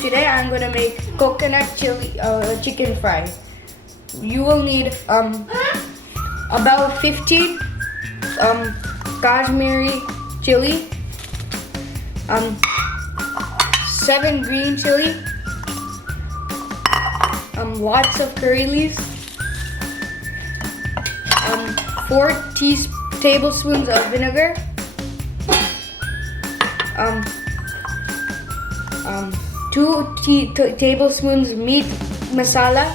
today I'm gonna make coconut chili chicken fry. You will need about 15 Kashmiri chili, 7 green chili, lots of curry leaves, 4 tablespoons of vinegar, 2 tablespoons meat masala,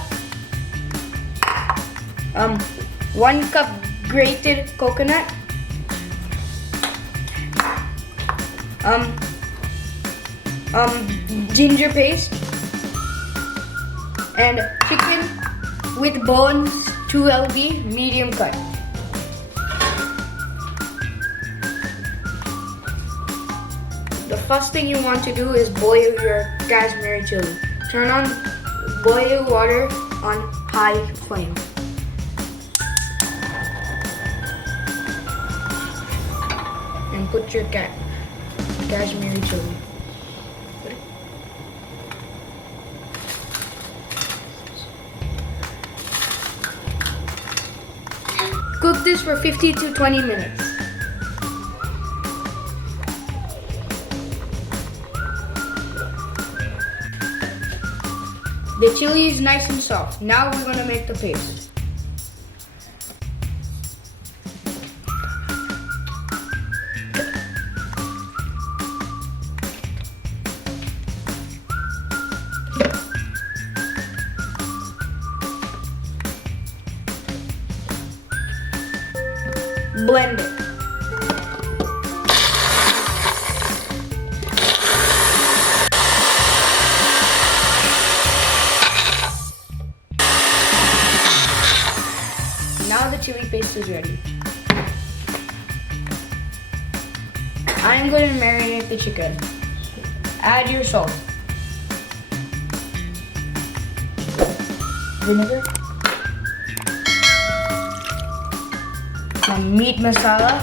1 cup grated coconut, ginger paste, and chicken with bones 2 lb medium cut. The first thing you want to do is boil your Kashmiri chili. Turn on boiling water on high flame. And put your Kashmiri chili. Cook this for 15 to 20 minutes. The chili is nice and soft. Now we're gonna make the paste. Blend it. Now the chili paste is ready. I'm going to marinate the chicken. Add your salt, vinegar, some meat masala,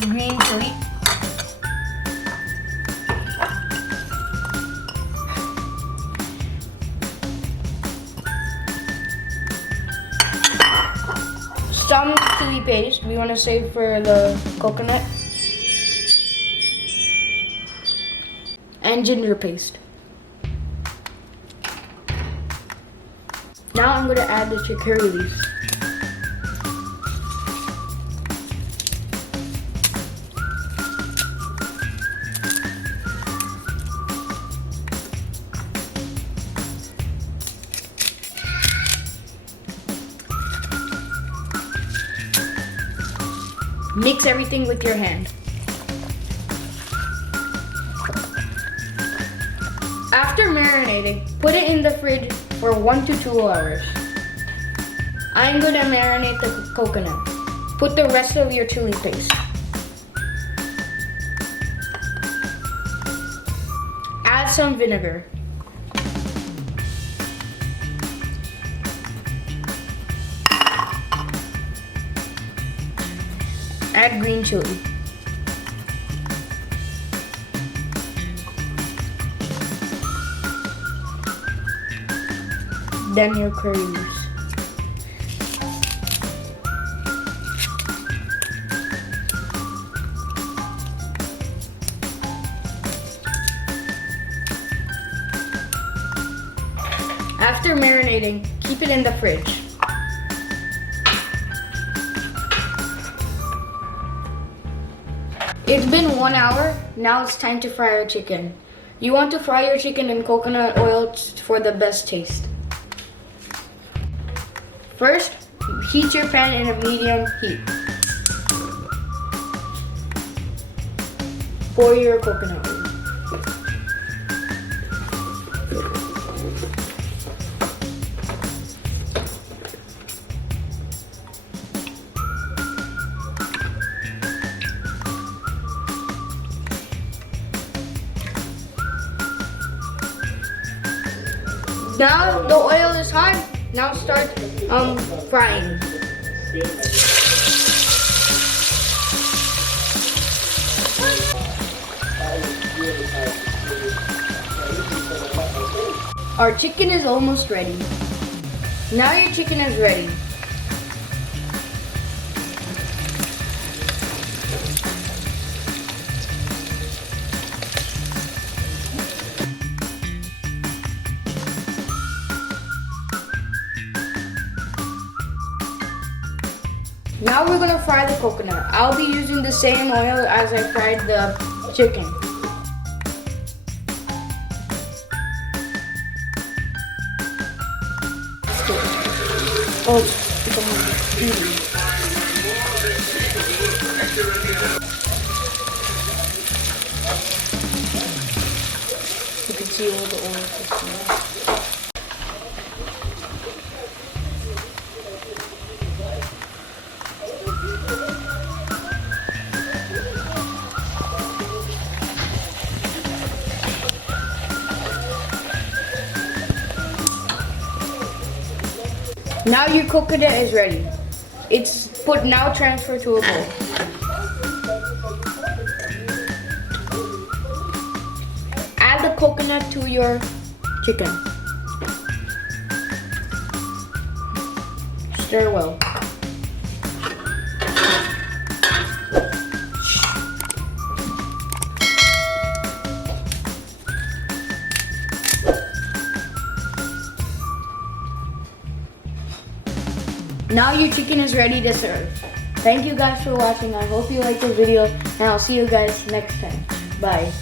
green chili, some chili paste we want to save for the coconut, and ginger paste. Now I'm going to add the curry leaves. Mix everything with your hand. After marinating, put it in the fridge for 1 to 2 hours. I'm going to marinate the coconut. Put the rest of your chili paste. Add some vinegar. Add green chili. Then your curry leaves. After marinating, keep it in the fridge. It's been 1 hour. Now it's time to fry our chicken. You want to fry your chicken in coconut oil for the best taste. First, heat your pan in a medium heat. Pour your coconut oil. Now the oil is hot. Now start frying. Our chicken is almost ready. Now your chicken is ready. Now we're gonna fry the coconut. I'll be using the same oil as I fried the chicken. Oh, you can see all the oil. Now your coconut is ready. It's put now transfer to a bowl. Add the coconut to your chicken. Stir well. Now your chicken is ready to serve. Thank you guys for watching. I hope you liked the video and I'll see you guys next time. Bye.